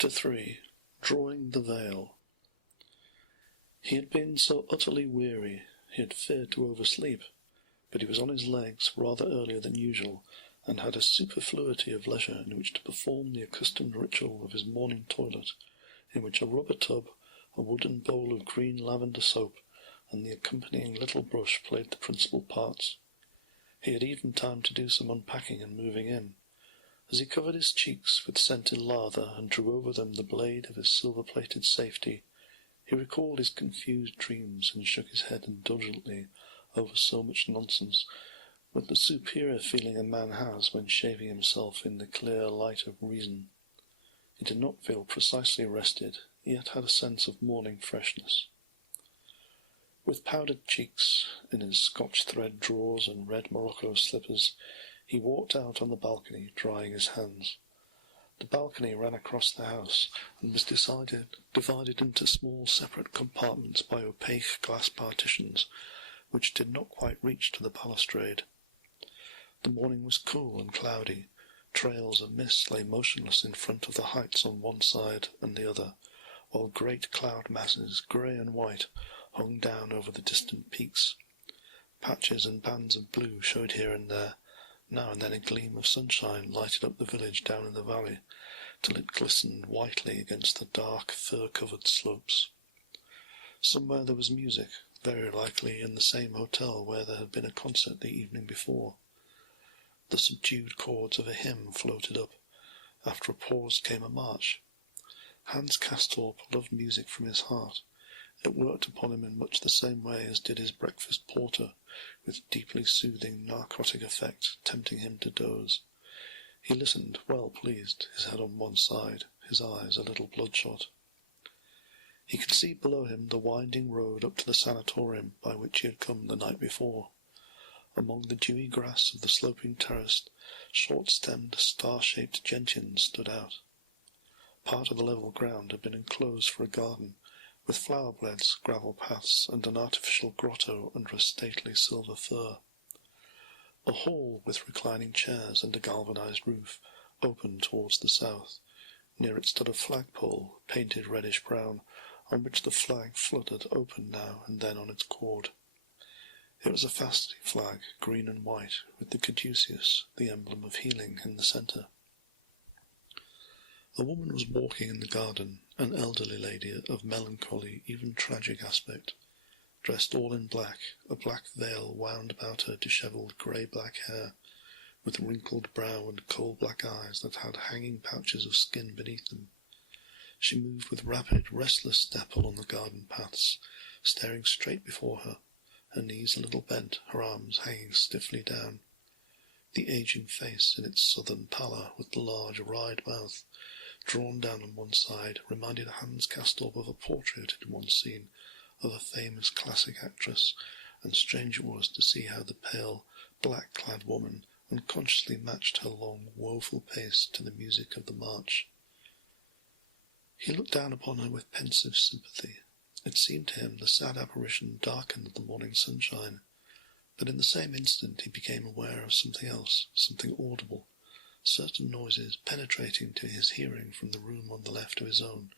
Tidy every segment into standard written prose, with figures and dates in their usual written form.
Chapter 3. Drawing the Veil. He had been so utterly weary, he had feared to oversleep, but he was on his legs rather earlier than usual, and had a superfluity of leisure in which to perform the accustomed ritual of his morning toilet, in which a rubber tub, a wooden bowl of green lavender soap, and the accompanying little brush played the principal parts. He had even time to do some unpacking and moving in. As he covered his cheeks with scented lather and drew over them the blade of his silver-plated safety, he recalled his confused dreams and shook his head indulgently over so much nonsense, with the superior feeling a man has when shaving himself in the clear light of reason. He did not feel precisely rested, yet had a sense of morning freshness. With powdered cheeks, in his Scotch thread drawers and red morocco slippers, he walked out on the balcony, drying his hands. The balcony ran across the house, and was divided into small separate compartments by opaque glass partitions, which did not quite reach to the balustrade. The morning was cool and cloudy. Trails of mist lay motionless in front of the heights on one side and the other, while great cloud masses, grey and white, hung down over the distant peaks. Patches and bands of blue showed here and there. Now and then a gleam of sunshine lighted up the village down in the valley, till it glistened whitely against the dark, fir-covered slopes. Somewhere there was music, very likely in the same hotel where there had been a concert the evening before. The subdued chords of a hymn floated up. After a pause came a march. Hans Castorp loved music from his heart. It worked upon him in much the same way as did his breakfast porter, with deeply soothing narcotic effect, tempting him to doze. He listened, well pleased, his head on one side, his eyes a little bloodshot. He could see below him the winding road up to the sanatorium by which he had come the night before. Among the dewy grass of the sloping terrace, short-stemmed, star-shaped gentians stood out. Part of the level ground had been enclosed for a garden, with flower beds, gravel paths, and an artificial grotto under a stately silver fir. A hall with reclining chairs and a galvanized roof opened towards the south. Near it stood a flagpole, painted reddish-brown, on which the flag fluttered open now and then on its cord. It was a fasting flag, green and white, with the caduceus, the emblem of healing, in the centre. A woman was walking in the garden, an elderly lady of melancholy, even tragic aspect, dressed all in black, a black veil wound about her dishevelled grey-black hair, with wrinkled brow and coal-black eyes that had hanging pouches of skin beneath them. She moved with rapid, restless step along the garden paths, staring straight before her, her knees a little bent, her arms hanging stiffly down. The ageing face, in its southern pallor, with the large, wide mouth, drawn down on one side, reminded Hans Castorp of a portrait he had once seen of a famous classic actress, and strange it was to see how the pale, black-clad woman unconsciously matched her long, woeful pace to the music of the march. He looked down upon her with pensive sympathy. It seemed to him the sad apparition darkened the morning sunshine, but in the same instant he became aware of something else, something audible, certain noises penetrating to his hearing from the room on the left of his own,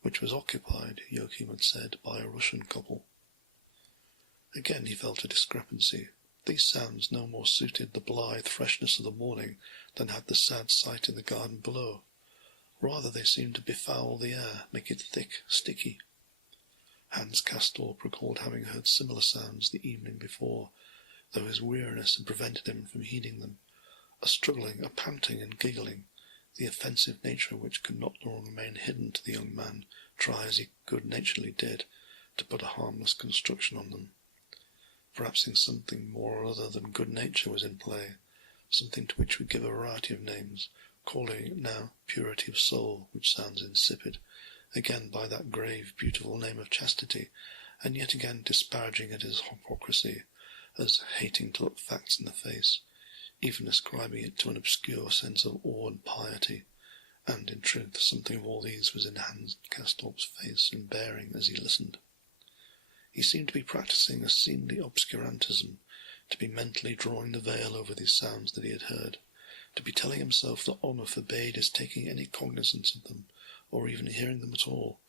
which was occupied, Joachim had said, by a Russian couple. Again he felt a discrepancy. These sounds no more suited the blithe freshness of the morning than had the sad sight in the garden below. Rather they seemed to befoul the air, make it thick, sticky. Hans Castorp recalled having heard similar sounds the evening before, though his weariness had prevented him from heeding them. A struggling, a panting and giggling, the offensive nature of which could not long remain hidden to the young man, try as he good-naturedly did to put a harmless construction on them. Perhaps something more or other than good nature was in play, something to which we give a variety of names, calling it now purity of soul, which sounds insipid, again by that grave, beautiful name of chastity, and yet again disparaging it as hypocrisy, as hating to look facts in the face, even ascribing it to an obscure sense of awe and piety, and, in truth, something of all these was in Hans Castorp's face and bearing as he listened. He seemed to be practising a seemly obscurantism, to be mentally drawing the veil over these sounds that he had heard, to be telling himself that honour forbade his taking any cognizance of them, or even hearing them at all.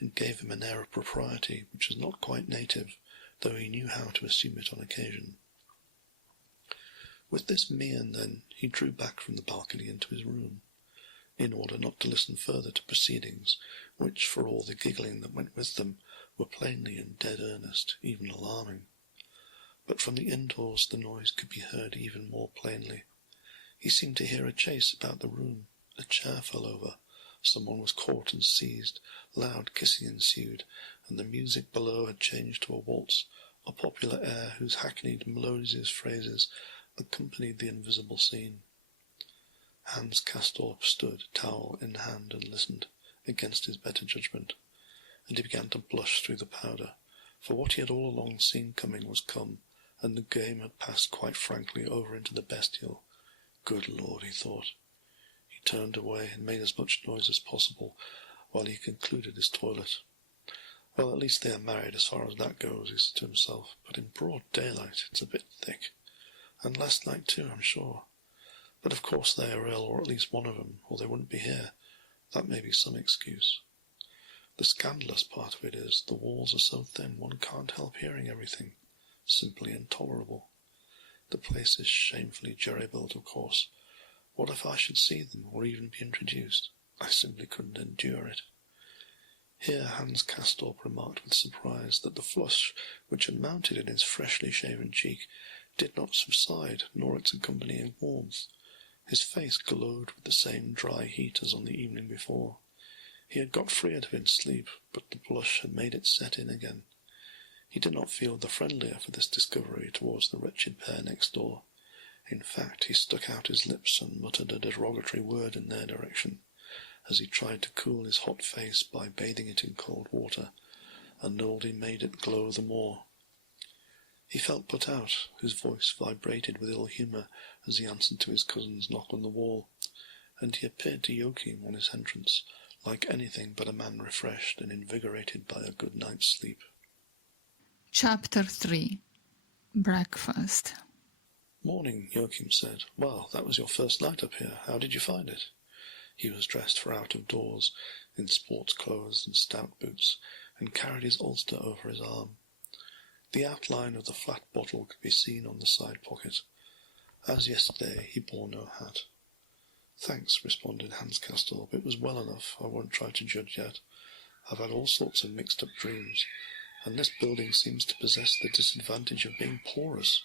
It gave him an air of propriety which was not quite native, though he knew how to assume it on occasion. With this mien, then, he drew back from the balcony into his room, in order not to listen further to proceedings which, for all the giggling that went with them, were plainly in dead earnest, even alarming. But from the indoors the noise could be heard even more plainly. He seemed to hear a chase about the room. A chair fell over. Someone was caught and seized. Loud kissing ensued, and the music below had changed to a waltz, a popular air whose hackneyed melodious phrases accompanied the invisible scene. Hans Castorp stood, towel in hand, and listened, against his better judgment, and he began to blush through the powder, for what he had all along seen coming was come, and the game had passed quite frankly over into the bestial. Good Lord, he thought. He turned away and made as much noise as possible while he concluded his toilet. Well, at least they are married as far as that goes, he said to himself, but in broad daylight it's a bit thick. And last night too, I'm sure. But of course they are ill, or at least one of them, or they wouldn't be here. That may be some excuse. The scandalous part of it is, the walls are so thin one can't help hearing everything. Simply intolerable. The place is shamefully jerry-built, of course. What if I should see them, or even be introduced? I simply couldn't endure it. Here Hans Castorp remarked with surprise that the flush which had mounted in his freshly shaven cheek did not subside, nor its accompanying warmth. His face glowed with the same dry heat as on the evening before. He had got free of it in sleep, but the blush had made it set in again. He did not feel the friendlier for this discovery towards the wretched pair next door. In fact, he stuck out his lips and muttered a derogatory word in their direction, as he tried to cool his hot face by bathing it in cold water, and only made it glow the more. He felt put out. His voice vibrated with ill humour as he answered to his cousin's knock on the wall, and he appeared to Joachim on his entrance like anything but a man refreshed and invigorated by a good night's sleep. Chapter 3. Breakfast. "Morning," Joachim said. "Well, that was your first night up here. How did you find it?" He was dressed for out of doors, in sports clothes and stout boots, and carried his ulster over his arm. The outline of the flat bottle could be seen on the side pocket. As yesterday, he bore no hat. "Thanks," responded Hans Castorp. "It was well enough. I won't try to judge yet. I've had all sorts of mixed-up dreams, and this building seems to possess the disadvantage of being porous.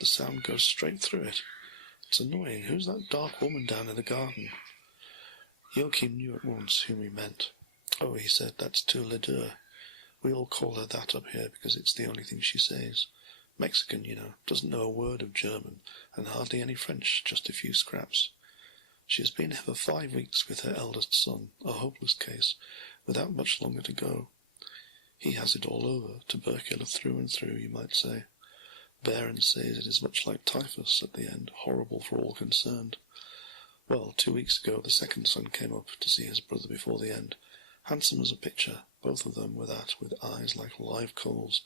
The sound goes straight through it. It's annoying. Who's that dark woman down in the garden?" Joachim knew at once whom he meant. "Oh," he said, "that's Two Ladur. We all call her that up here because it's the only thing she says. Mexican, you know, doesn't know a word of German, and hardly any French, just a few scraps. She has been here for 5 weeks with her eldest son, a hopeless case, without much longer to go. He has it all over, tubercular through and through, you might say. Baron says it is much like typhus at the end, horrible for all concerned. Well, 2 weeks ago the second son came up to see his brother before the end, handsome as a picture, both of them with eyes like live coals.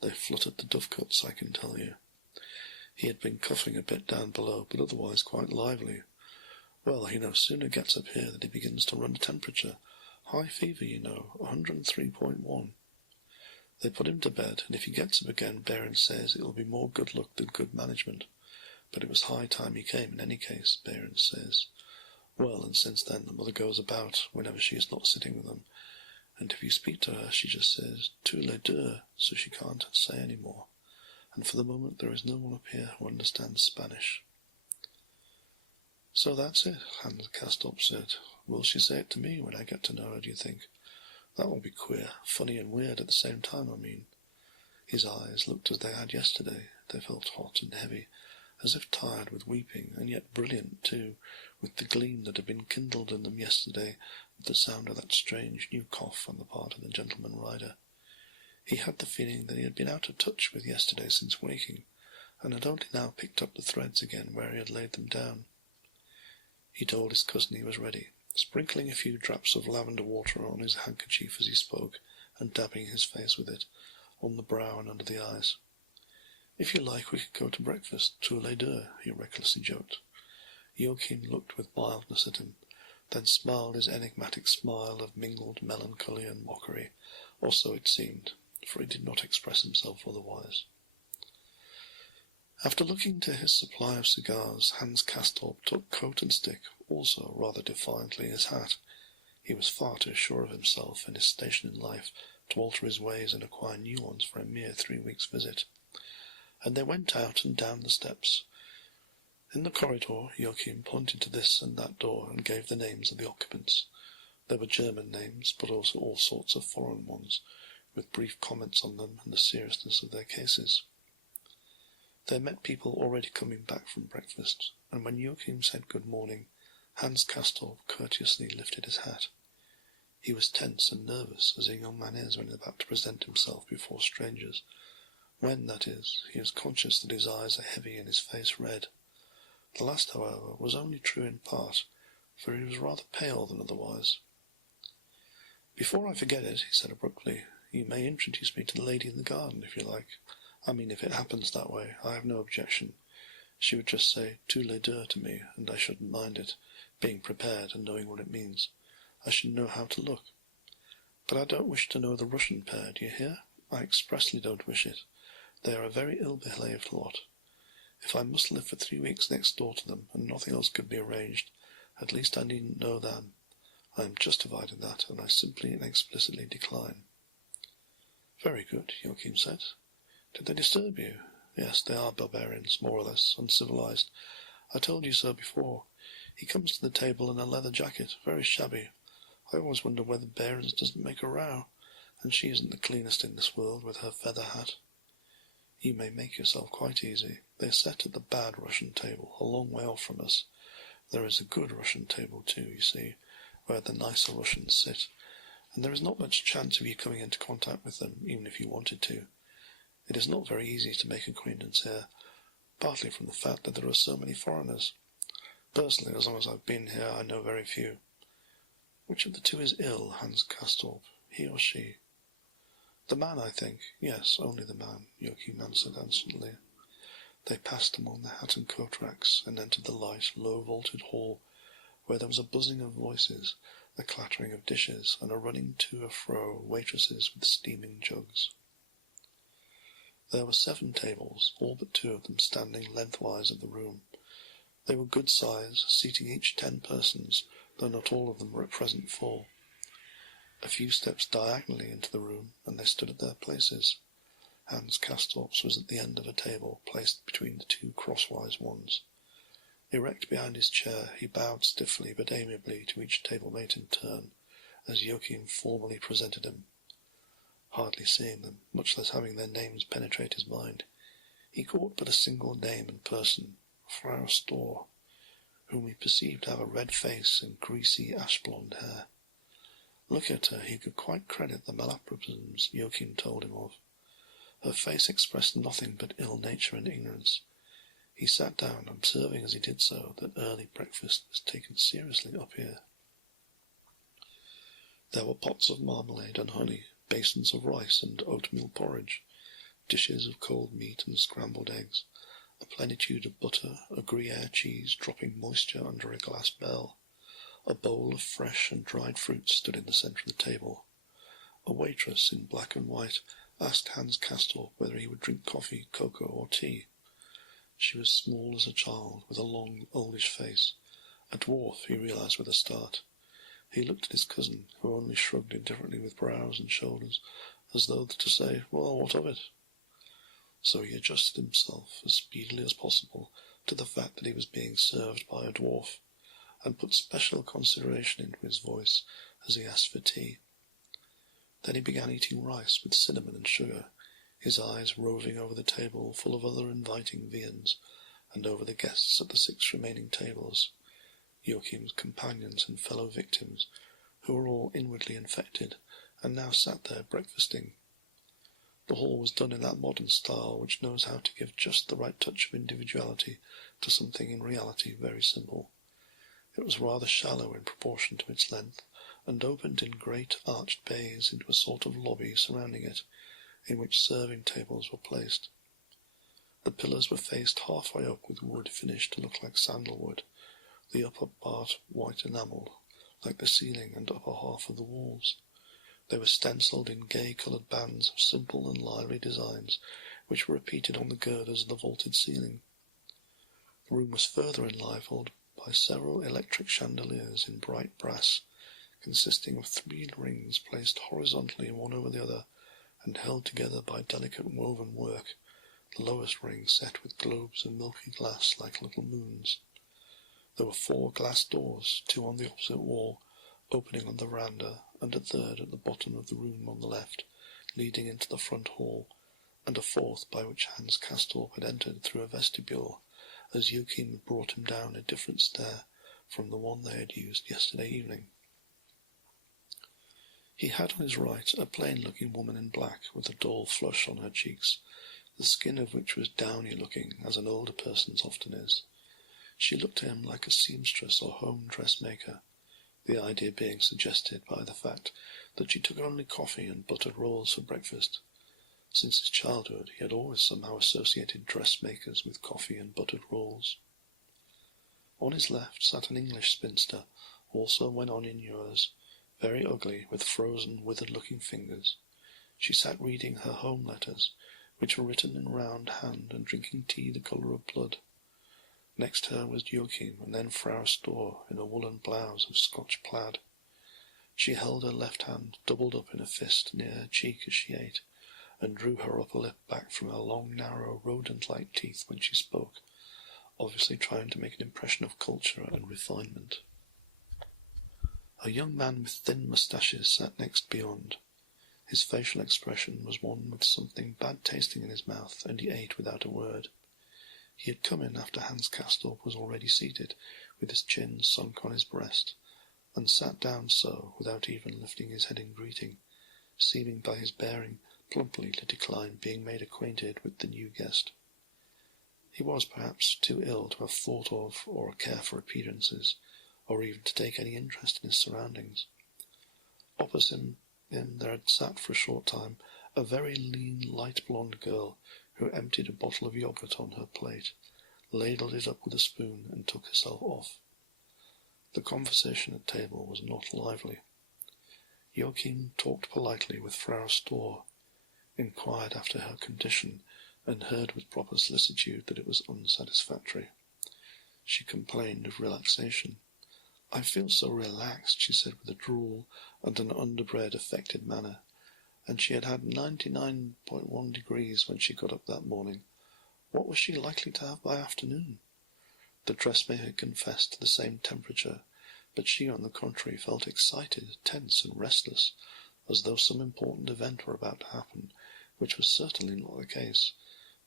They fluttered the dovecots, I can tell you. He had been coughing a bit down below, but otherwise quite lively. Well, he no sooner gets up here than he begins to run a temperature. High fever, you know, 103.1. They put him to bed, and if he gets up again, Baron says it will be more good luck than good management. But it was high time he came in any case, Baron says. Well, and since then the mother goes about whenever she is not sitting with them, and if you speak to her she just says tous les deux, so she can't say any more, and for the moment there is no one up here who understands Spanish." "So that's it," Hans Castorp said. "Will she say it to me when I get to know her, do you think? That will be queer, funny and weird at the same time, I mean." His eyes looked as they had yesterday. They felt hot and heavy, as if tired with weeping, and yet brilliant too, with the gleam that had been kindled in them yesterday with the sound of that strange new cough on the part of the gentleman rider. He had the feeling that he had been out of touch with yesterday since waking, and had only now picked up the threads again where he had laid them down. He told his cousin he was ready, sprinkling a few drops of lavender water on his handkerchief as he spoke, and dabbing his face with it, on the brow and under the eyes. "If you like, we could go to breakfast, tous les deux," he recklessly joked. Joachim looked with mildness at him. then smiled his enigmatic smile of mingled melancholy and mockery, or so it seemed, for he did not express himself otherwise. After looking to his supply of cigars, Hans Castorp took coat and stick, also rather defiantly his hat. He was far too sure of himself and his station in life to alter his ways and acquire new ones for a mere 3 weeks' visit. And they went out and down the steps. In the corridor, Joachim pointed to this and that door and gave the names of the occupants. There were German names, but also all sorts of foreign ones, with brief comments on them and the seriousness of their cases. They met people already coming back from breakfast, and when Joachim said good morning, Hans Castorp courteously lifted his hat. He was tense and nervous, as a young man is when about to present himself before strangers, when, that is, he is conscious that his eyes are heavy and his face red. The last, however, was only true in part, for he was rather pale than otherwise. "Before I forget it," he said abruptly, "you may introduce me to the lady in the garden, if you like. I mean, if it happens that way, I have no objection. She would just say tous les deux to me, and I shouldn't mind it, being prepared and knowing what it means. I should know how to look. But I don't wish to know the Russian pair, do you hear? I expressly don't wish it. They are a very ill-behaved lot. If I must live for 3 weeks next door to them, and nothing else could be arranged, at least I needn't know them. I am justified in that, and I simply and explicitly decline." "Very good," Joachim said. "Did they disturb you?" "Yes, they are barbarians, more or less, uncivilized. I told you so before. He comes to the table in a leather jacket, very shabby. I always wonder whether Behrens doesn't make a row, and she isn't the cleanest in this world with her feather hat." "You may make yourself quite easy. They sat at the bad Russian table, a long way off from us. There is a good Russian table too, you see, where the nicer Russians sit, and there is not much chance of you coming into contact with them, even if you wanted to. It is not very easy to make acquaintance here, partly from the fact that there are so many foreigners. Personally, as long as I've been here, I know very few." "Which of the two is ill, Hans Castorp, he or she?" "The man, I think. Yes, only the man," Joachim answered instantly. They passed among the hat and coat racks, and entered the light, low-vaulted hall, where there was a buzzing of voices, the clattering of dishes, and a running to and fro of waitresses with steaming jugs. There were 7 tables, all but 2 of them standing lengthwise of the room. They were good size, seating each 10 persons, though not all of them were at present full. A few steps diagonally into the room, and they stood at their places. Hans Castorp's was at the end of a table, placed between the 2 crosswise ones. Erect behind his chair, he bowed stiffly but amiably to each table-mate in turn, as Joachim formally presented him. Hardly seeing them, much less having their names penetrate his mind, he caught but a single name and person, Frau Storr, whom he perceived to have a red face and greasy ash-blonde hair. Looking at her, he could quite credit the malapropisms Joachim told him of. Her face expressed nothing but ill nature and ignorance. He sat down, observing as he did so that early breakfast was taken seriously up here. There were pots of marmalade and honey, basins of rice and oatmeal porridge, dishes of cold meat and scrambled eggs, a plenitude of butter, a Gruyere cheese dropping moisture under a glass bell. A bowl of fresh and dried fruit stood in the centre of the table. A waitress in black and white asked Hans Castorp whether he would drink coffee, cocoa, or tea. She was small as a child, with a long, oldish face. A dwarf, he realized with a start. He looked at his cousin, who only shrugged indifferently with brows and shoulders, as though to say, "Well, what of it?" So he adjusted himself as speedily as possible to the fact that he was being served by a dwarf, and put special consideration into his voice as he asked for tea. Then he began eating rice with cinnamon and sugar, his eyes roving over the table full of other inviting viands, and over the guests at the 6 remaining tables, Joachim's companions and fellow victims, who were all inwardly infected, and now sat there breakfasting. The hall was done in that modern style which knows how to give just the right touch of individuality to something in reality very simple. It was rather shallow in proportion to its length, and opened in great arched bays into a sort of lobby surrounding it, in which serving tables were placed. The pillars were faced halfway up with wood finished to look like sandalwood, the upper part white enamelled, like the ceiling and upper half of the walls. They were stenciled in gay-coloured bands of simple and lively designs, which were repeated on the girders of the vaulted ceiling. The room was further enlivened by several electric chandeliers in bright brass, consisting of 3 rings placed horizontally one over the other and held together by delicate woven work, the lowest ring set with globes of milky glass like little moons. There were 4 glass doors, 2 on the opposite wall, opening on the veranda, and a third at the bottom of the room on the left, leading into the front hall, and a 4th by which Hans Castorp had entered through a vestibule, as Joachim had brought him down a different stair from the one they had used yesterday evening. He had on his right a plain-looking woman in black, with a dull flush on her cheeks, the skin of which was downy-looking, as an older person's often is. She looked to him like a seamstress or home dressmaker, the idea being suggested by the fact that she took only coffee and buttered rolls for breakfast. Since his childhood he had always somehow associated dressmakers with coffee and buttered rolls. On his left sat an English spinster, also went on in years, very ugly, with frozen, withered-looking fingers. She sat reading her home letters, which were written in round hand, and drinking tea the colour of blood. Next her was Joachim, and then Frau Storr, in a woollen blouse of Scotch plaid. She held her left hand doubled up in a fist near her cheek as she ate, and drew her upper lip back from her long, narrow, rodent-like teeth when she spoke, obviously trying to make an impression of culture and refinement. A young man with thin moustaches sat next beyond. His facial expression was one with something bad tasting in his mouth, and he ate without a word. He had come in after Hans Castorp was already seated, with his chin sunk on his breast, and sat down so, without even lifting his head in greeting, seeming by his bearing plumply to decline being made acquainted with the new guest. He was perhaps too ill to have thought of or care for appearances, or even to take any interest in his surroundings. Opposite him there had sat for a short time a very lean, light-blonde girl, who emptied a bottle of yogurt on her plate, ladled it up with a spoon, and took herself off. The conversation at table was not lively. Joachim talked politely with Frau Storr, inquired after her condition, and heard with proper solicitude that it was unsatisfactory. She complained of relaxation. "I feel so relaxed," she said with a drool and an underbred, affected manner, and she had had 99.1 degrees when she got up that morning. What was she likely to have by afternoon? The dressmaker confessed to the same temperature, but she, on the contrary, felt excited, tense, and restless, as though some important event were about to happen, which was certainly not the case.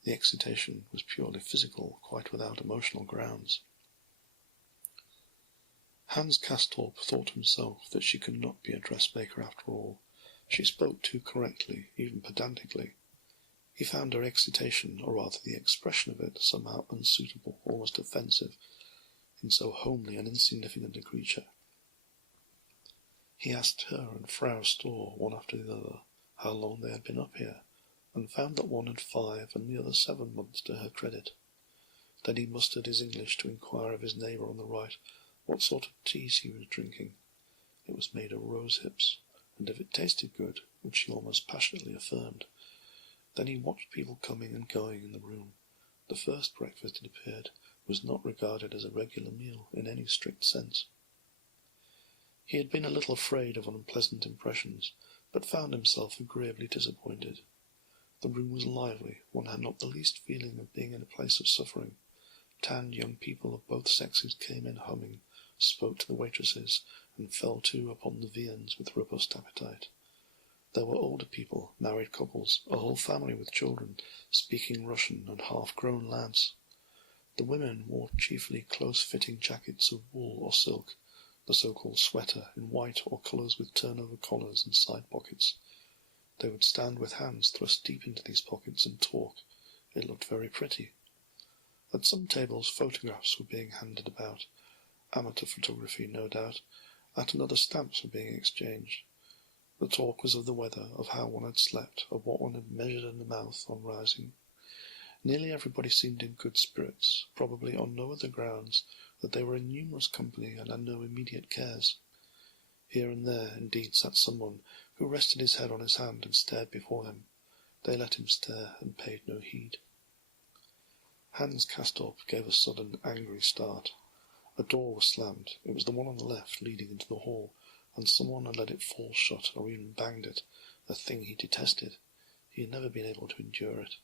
The excitation was purely physical, quite without emotional grounds. Hans Castorp thought himself that she could not be a dressmaker after all. She spoke too correctly, even pedantically. He found her excitation, or rather the expression of it, somehow unsuitable, almost offensive, in so homely and insignificant a creature. He asked her and Frau Storr, one after the other, how long they had been up here, and found that one had 5 and the other 7 months to her credit. Then he mustered his English to inquire of his neighbour on the right what sort of teas he was drinking. It was made of rose hips, and if it tasted good, which she almost passionately affirmed. Then he watched people coming and going in the room. The first breakfast, it appeared, was not regarded as a regular meal in any strict sense. He had been a little afraid of unpleasant impressions, but found himself agreeably disappointed. The room was lively. One had not the least feeling of being in a place of suffering. Tanned young people of both sexes came in humming, spoke to the waitresses, and fell to upon the viands with robust appetite. There were older people, married couples, a whole family with children, speaking Russian, and half-grown lads. The women wore chiefly close-fitting jackets of wool or silk, the so-called sweater in white or colours with turnover collars and side pockets. They would stand with hands thrust deep into these pockets and talk. It looked very pretty. At some tables photographs were being handed about, amateur photography no doubt. At another stamps were being exchanged. The talk was of the weather, of how one had slept, of what one had measured in the mouth on rising. Nearly everybody seemed in good spirits, probably on no other grounds that they were in numerous company and had no immediate cares. Here and there, indeed, sat someone who rested his head on his hand and stared before him. They let him stare and paid no heed. Hans Castorp gave a sudden, angry start. A door was slammed. It was the one on the left, leading into the hall, and someone had let it fall shut or even banged it, a thing he detested. He had never been able to endure it.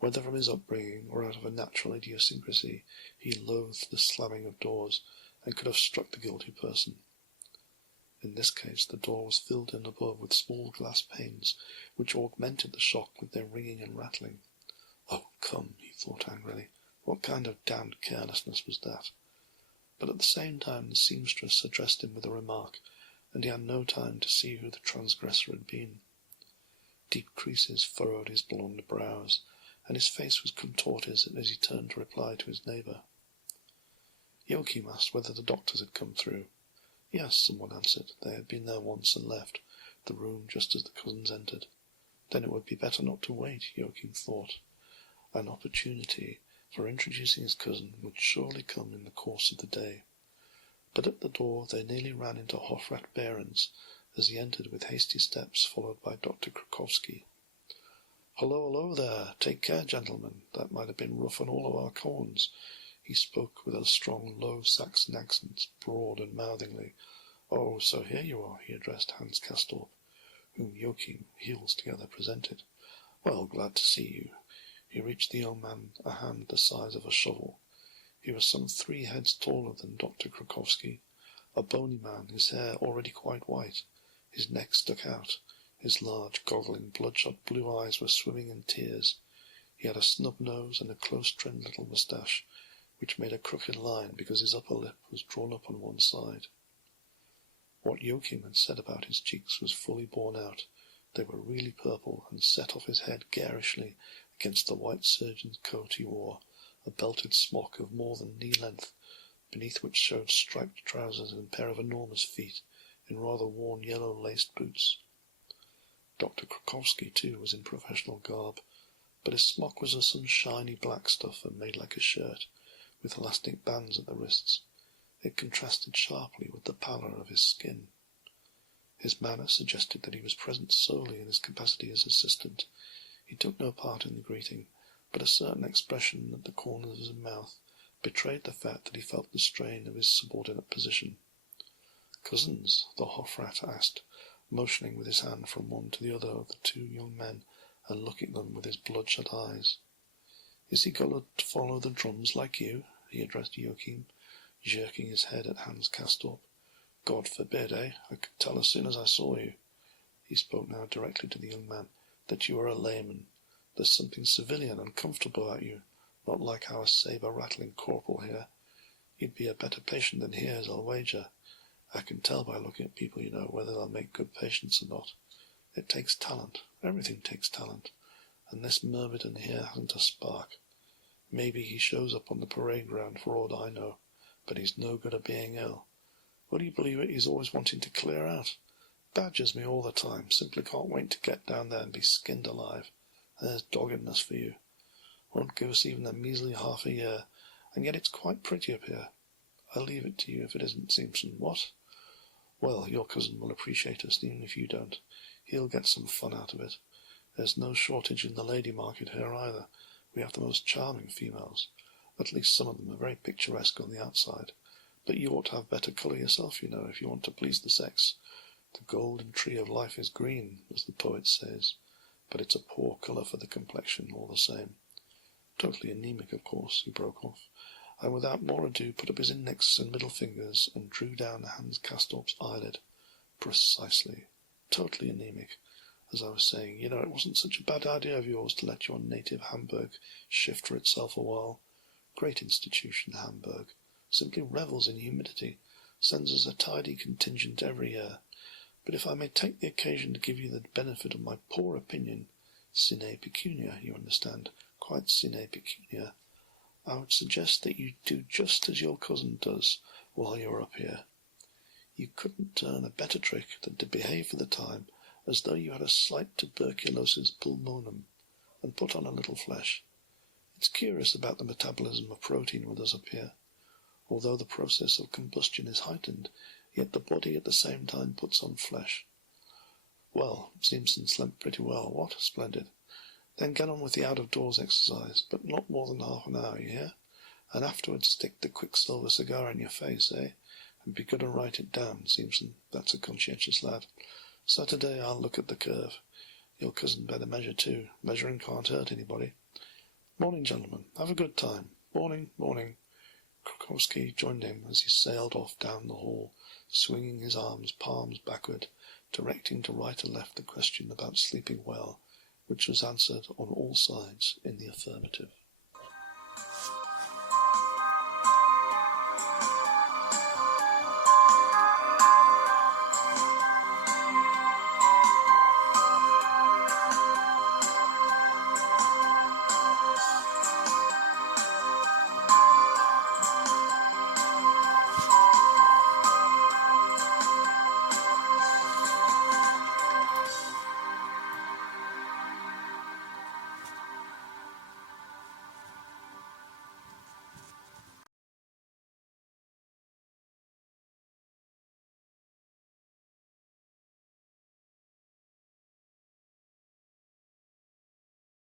Whether from his upbringing or out of a natural idiosyncrasy, he loathed the slamming of doors, and could have struck the guilty person. In this case the door was filled in above with small glass panes, which augmented the shock with their ringing and rattling. Oh, come, he thought angrily, what kind of damned carelessness was that? But at the same time the seamstress addressed him with a remark, and he had no time to see who the transgressor had been. Deep creases furrowed his blond brows, and his face was contorted as he turned to reply to his neighbour. Joachim asked whether the doctors had come through. Yes, someone answered. They had been there once and left the room just as the cousins entered. Then it would be better not to wait, Joachim thought. An opportunity for introducing his cousin would surely come in the course of the day. But at the door they nearly ran into Hofrat Behrens as he entered with hasty steps, followed by Dr. Krokowski. "Hullo, hullo there! Take care, gentlemen! That might have been rough on all of our corns." He spoke with a strong, low Saxon accent, broad and mouthingly. "Oh, so here you are," he addressed Hans Castorp, whom Joachim, heels together, presented. "Well, glad to see you." He reached the young man a hand the size of a shovel. He was some 3 heads taller than Dr. Krokowski, a bony man, his hair already quite white. His neck stuck out. His large, goggling, bloodshot blue eyes were swimming in tears. He had a snub nose and a close-trimmed little moustache, which made a crooked line because his upper lip was drawn up on one side. What Joachim had said about his cheeks was fully borne out. They were really purple, and set off his head garishly against the white surgeon's coat he wore, a belted smock of more than knee-length, beneath which showed striped trousers and a pair of enormous feet in rather worn yellow-laced boots. Dr. Krokowski, too, was in professional garb, but his smock was of some shiny black stuff and made like a shirt, with elastic bands at the wrists. It contrasted sharply with the pallor of his skin. His manner suggested that he was present solely in his capacity as assistant. He took no part in the greeting, but a certain expression at the corners of his mouth betrayed the fact that he felt the strain of his subordinate position. "Cousins?" the Hofrat asked, motioning with his hand from one to the other of the 2 young men, and looking at them with his bloodshot eyes. "Is he going to follow the drums like you?" he addressed Joachim, jerking his head at Hans Castorp. "God forbid, eh? I could tell as soon as I saw you," he spoke now directly to the young man, "that you are a layman. There's something civilian and comfortable about you, not like our sabre-rattling corporal here. You'd be a better patient than he is, I'll wager. I can tell by looking at people, you know, whether they'll make good patients or not. It takes talent. Everything takes talent. And this myrmidon here hasn't a spark. Maybe he shows up on the parade ground for all I know, but he's no good at being ill. Would you believe it, he's always wanting to clear out. Badgers me all the time. Simply can't wait to get down there and be skinned alive. There's doggedness for you. Won't give us even a measly half a year, and yet it's quite pretty up here. I'll leave it to you if it isn't, Simpson. What? Well, your cousin will appreciate us, even if you don't. He'll get some fun out of it. There's no shortage in the lady market here either. We have the most charming females. At least some of them are very picturesque on the outside. But you ought to have better colour yourself, you know, if you want to please the sex. The golden tree of life is green, as the poet says, but it's a poor colour for the complexion, all the same. Totally anemic, of course," he broke off, and without more ado put up his index and middle fingers and drew down Hans Castorp's eyelid. "Precisely. Totally anemic. As I was saying, you know, it wasn't such a bad idea of yours to let your native Hamburg shift for itself a while. Great institution, Hamburg. Simply revels in humidity. Sends us a tidy contingent every year. But if I may take the occasion to give you the benefit of my poor opinion, sine pecunia, you understand, quite sine pecunia, I would suggest that you do just as your cousin does while you're up here. You couldn't turn a better trick than to behave for the time as though you had a slight tuberculosis pulmonum, and put on a little flesh. It's curious about the metabolism of protein with us up here. Although the process of combustion is heightened, yet the body at the same time puts on flesh. Well, Simpson slept pretty well, what? Splendid. Then get on with the out-of-doors exercise, but not more than half an hour, you hear? And afterwards stick the quicksilver cigar in your face, eh? And be good and write it down, Simpson. That's a conscientious lad. Saturday I'll look at the curve. Your cousin better measure too. Measuring can't hurt anybody. Morning, gentlemen. Have a good time. Morning, morning. Krokowski joined him as he sailed off down the hall, swinging his arms, palms backward, directing to right and left the question about sleeping well, which was answered on all sides in the affirmative.